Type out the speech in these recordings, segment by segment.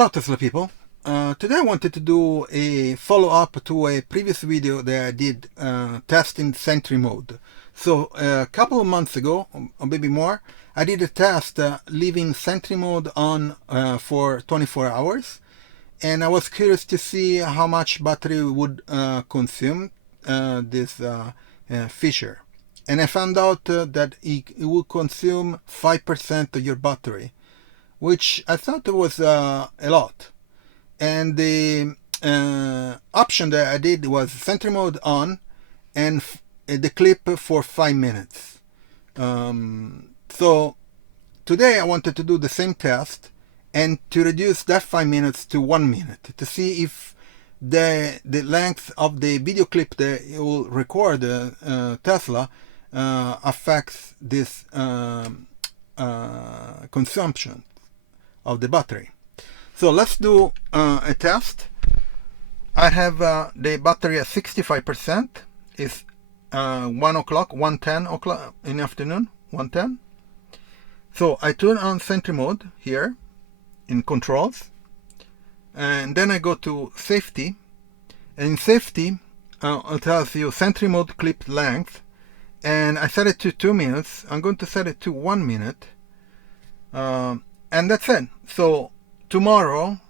Ciao Tesla people. Today I wanted to do a follow-up to a previous video that I did testing Sentry mode. So a couple of months ago, or maybe more, I did a test leaving Sentry mode on for 24 hours. And I was curious to see how much battery would consume this feature. And I found out that it will consume 5% of your battery, which I thought was a lot. And the option that I did was Sentry mode on and the clip for 5 minutes. So today I wanted to do the same test and to reduce that 5 minutes to 1 minute to see if the length of the video clip that it will record Tesla affects this consumption of the battery. So let's do a test. I have the battery at 65%. It's 1:10 o'clock in the afternoon, 1:10. So I turn on Sentry mode here in controls, and then I go to safety, and in safety it tells you Sentry mode clip length, and I set it to 2 minutes. I'm going to set it to 1 minute, and that's it. So tomorrow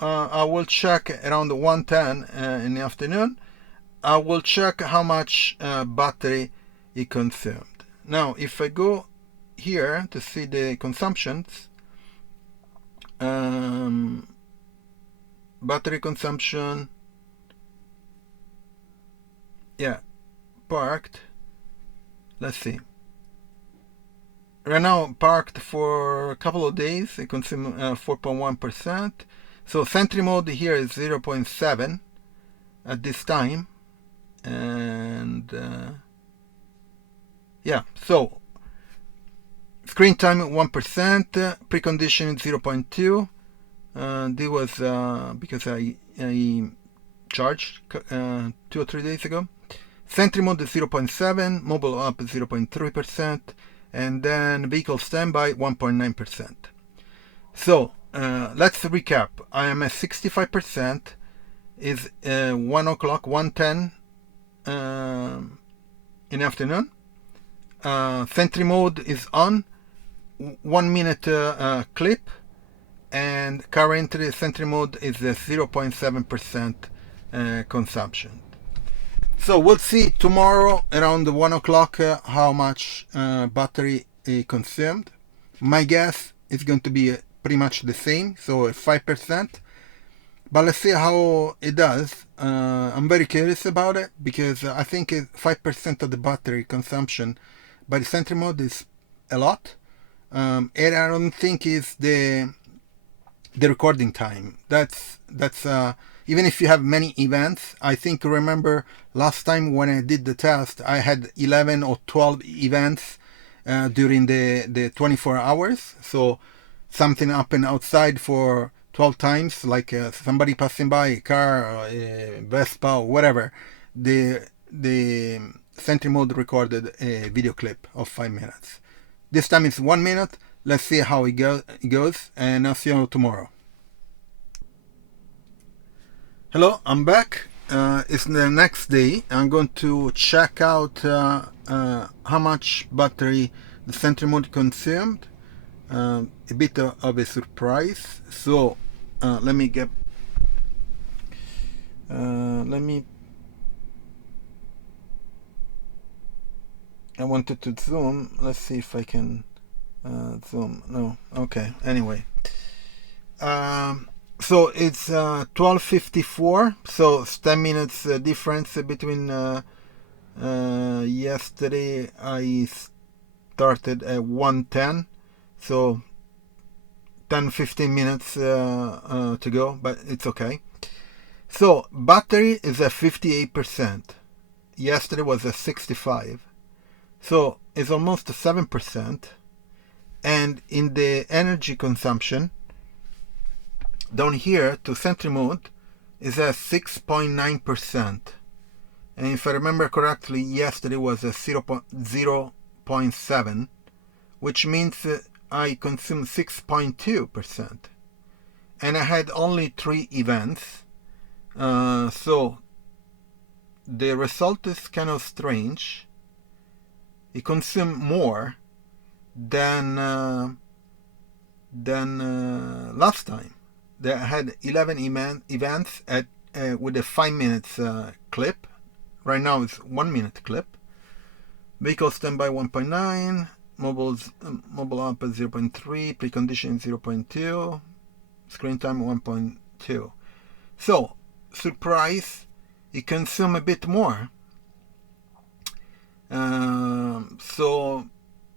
I will check around 1:10 in the afternoon. I will check how much battery it consumed. Now if I go here to see the consumptions, battery consumption, yeah, parked. Let's see. Right now parked for a couple of days, it consumes 4.1%. So Sentry mode here is 0.7 at this time, and yeah, so screen time 1%, preconditioning 0.2. This was because I charged 2 or 3 days ago. Sentry mode is 0.7, mobile up 0.3%, and then vehicle standby 1.9%. So let's recap. I am at 65%. Is 1 o'clock, 1:10 in the afternoon. Sentry mode is on, 1 minute clip, and currently Sentry mode is 0.7% consumption. So we'll see tomorrow around 1 o'clock how much battery it consumed. My guess is going to be pretty much the same, so 5%. But let's see how it does. I'm very curious about it because I think 5% of the battery consumption by the Sentry mode is a lot. And I don't think it's the recording time. That's even if you have many events. I think remember last time when I did the test, I had 11 or 12 events during the 24 hours. So something happened outside for 12 times, like somebody passing by, a car, a Vespa, or whatever. The Sentry mode recorded a video clip of 5 minutes. This time it's 1 minute. Let's see how it goes, and I'll see you tomorrow. Hello, I'm back. It's the next day. I'm going to check out how much battery the Sentry mode consumed. A bit of a surprise. So let me get I wanted to zoom. Let's see if I can zoom. No, okay, anyway, so it's 12:54, so it's 10 minutes difference between yesterday I started at 1:10, so 10-15 minutes to go, but it's okay. So battery is at 58%. Yesterday was at 65%, so it's almost 7%. And in the energy consumption, down here to Sentry mode is at 6.9%. And if I remember correctly, yesterday was a 0.7, which means I consume 6.2%. and I had only 3 events. So the result is kind of strange. It consumed more than last time. They had 11 events at with a 5 minutes clip. Right now it's 1 minute clip. Vehicle standby 1.9, mobile up at 0.3, precondition 0.2, screen time 1.2. So, surprise, it consumes a bit more. So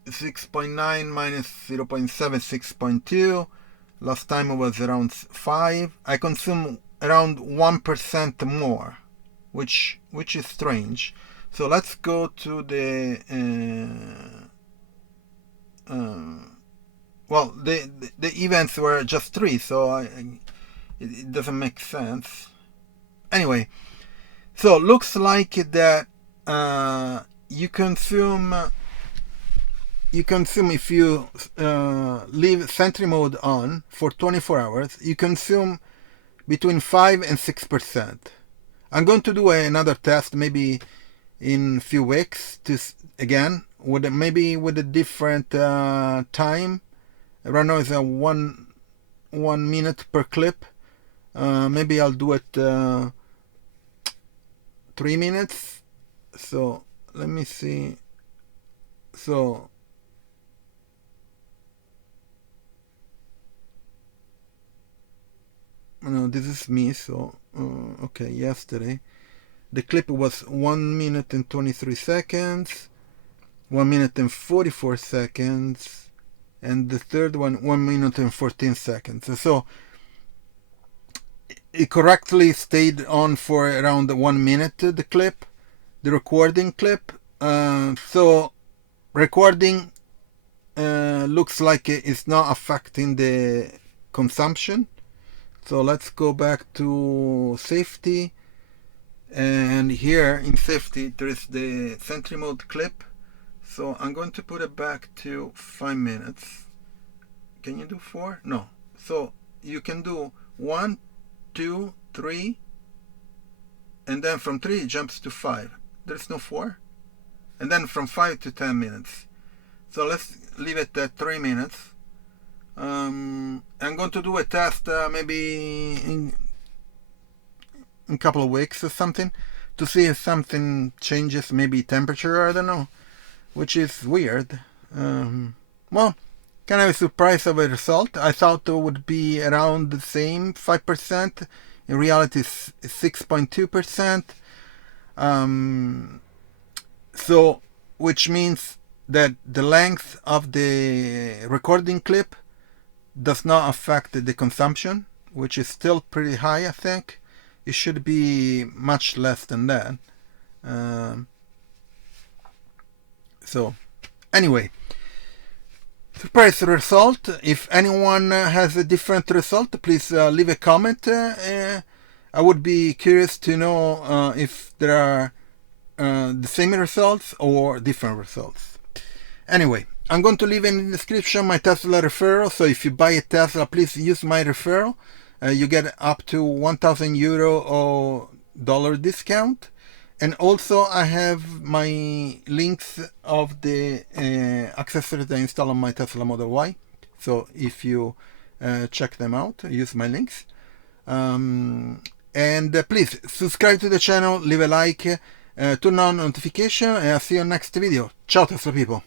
6.9 minus 0.7, 6.2. Last time it was around 5. I consume around 1% more, which is strange. So let's go to the well, the events were just 3, so it doesn't make sense. Anyway, so looks like that you consume if you leave Sentry mode on for 24 hours, you consume between 5 and 6%. I'm going to do another test maybe in a few weeks to again maybe with a different time. Right now it's a 1 minute per clip. Maybe I'll do it 3 minutes. So let me see. So no, this is me. So okay, yesterday the clip was 1 minute and 23 seconds, 1 minute and 44 seconds, and the third one 1 minute and 14 seconds. So it correctly stayed on for around 1 minute, the clip, the recording clip. So recording looks like it's not affecting the consumption. So let's go back to safety, and here in safety there is the Sentry mode clip. So I'm going to put it back to 5 minutes. Can you do 4? No. So you can do 1, 2, 3, and then from 3 it jumps to 5. There's no 4. And then from 5 to 10 minutes. So let's leave it at 3 minutes. I'm going to do a test maybe in a couple of weeks or something to see if something changes, maybe temperature, I don't know, which is weird. Well, kind of a surprise of a result. I thought it would be around the same 5%. In reality, it's 6.2%. So, which means that the length of the recording clip does not affect the consumption, which is still pretty high, I think. It should be much less than that. So, anyway, surprise result. If anyone has a different result, please leave a comment. I would be curious to know if there are the same results or different results. Anyway, I'm going to leave in the description my Tesla referral. So if you buy a Tesla, please use my referral. You get up to €1,000 or dollar discount. And also I have my links of the accessories I install on my Tesla Model Y. So if you check them out, use my links. And please subscribe to the channel, leave a like, turn on notification, and I'll see you in the next video. Ciao Tesla people!